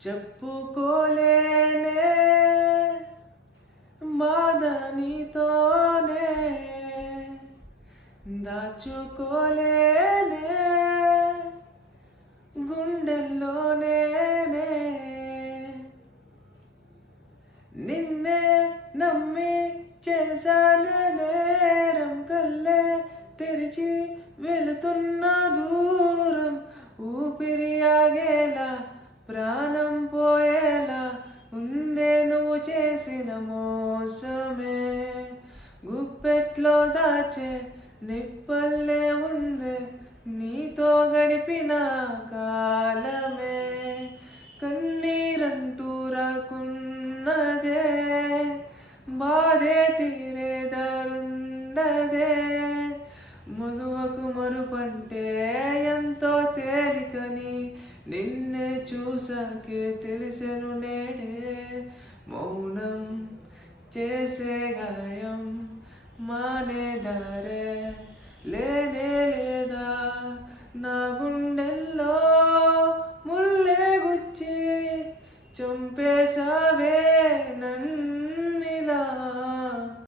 చెప్పుకోలేనే బాధ నీతోనే దాచుకోలేనే గుండెల్లోనే నిన్నే నమ్మి చేశాను నేరం కల్లే తెరిచి వెళుతున్న దూరం ఊపిరి ఆగేలా ప్రాణం పోయేలా ఉందే నువ్వు చేసిన మోసమే గుప్పెట్లో దాచే నిప్పల్లే ఉందే నీతో గడిపిన కాలమే కన్నీరంటూ రాకున్నదే బాధే తీరేదరుండదే మగువకు మరుపంటే ఎంతో తేలికని నిన్నే చూసాకే తెలిసెను నేడే మౌనం చేసే గాయం మానేదారే లేనే లేదా నా గుండెల్లో ముల్లే గుచ్చి చంపేసావే